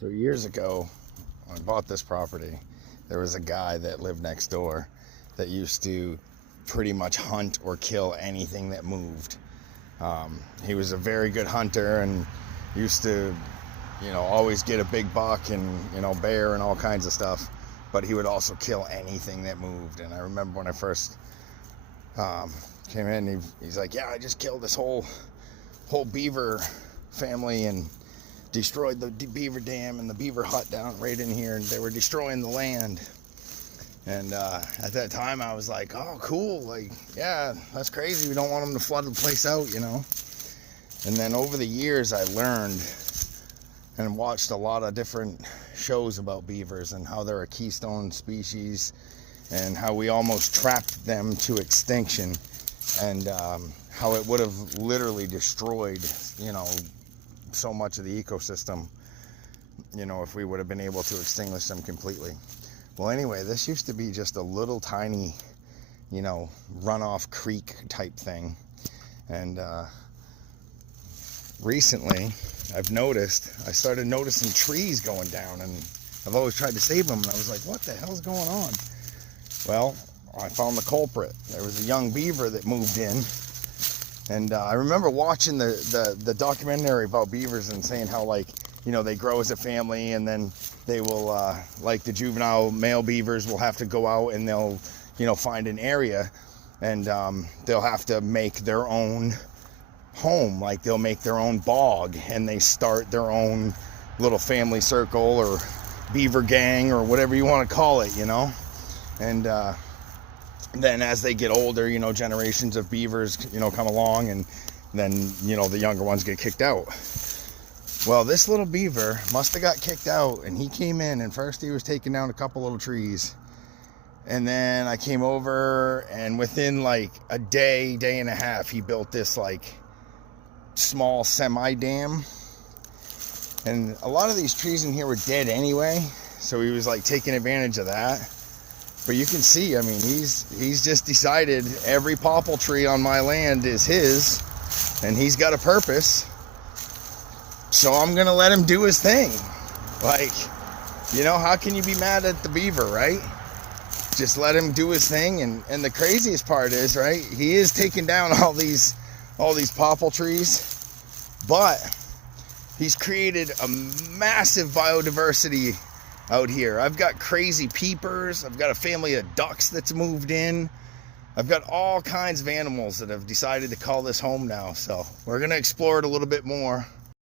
So years ago, when I bought this property, there was a guy that lived next door that used to pretty much hunt or kill anything that moved. He was a very good hunter and used to, always get a big buck and, bear and all kinds of stuff. But he would also kill anything that moved. And I remember when I first came in, he's like, yeah, I just killed this whole beaver family and destroyed the beaver dam and the beaver hut down right in here, and they were destroying the land. And at that time I was like, oh cool, like, yeah, that's crazy, we don't want them to flood the place out, And then over the years I learned and watched a lot of different shows about beavers and how they're a keystone species and how we almost trapped them to extinction, and how it would have literally destroyed so much of the ecosystem, if we would have been able to extinguish them completely. Well, anyway, this used to be just a little tiny, runoff creek type thing. And recently, I started noticing trees going down, and I've always tried to save them, and I was like, what the hell's going on? Well, I found the culprit. There was a young beaver that moved in. And I remember watching the documentary about beavers and saying how, they grow as a family, and then they will, like the juvenile male beavers will have to go out and they'll, find an area, and they'll have to make their own home. Like they'll make their own bog, and they start their own little family circle or beaver gang or whatever you want to call it, And then as they get older, generations of beavers, come along, and then, the younger ones get kicked out. Well, this little beaver must have got kicked out, and he came in, and first he was taking down a couple little trees. And then I came over, and within like a day and a half, he built this small semi-dam. And a lot of these trees in here were dead anyway, so he was taking advantage of that. But you can see, he's just decided every popple tree on my land is his, and he's got a purpose. So I'm going to let him do his thing. How can you be mad at the beaver, right? Just let him do his thing. And the craziest part is, right, he is taking down all these popple trees, but he's created a massive biodiversity out here. I've got crazy peepers. I've got a family of ducks that's moved in. I've got all kinds of animals that have decided to call this home now. So we're going to explore it a little bit more.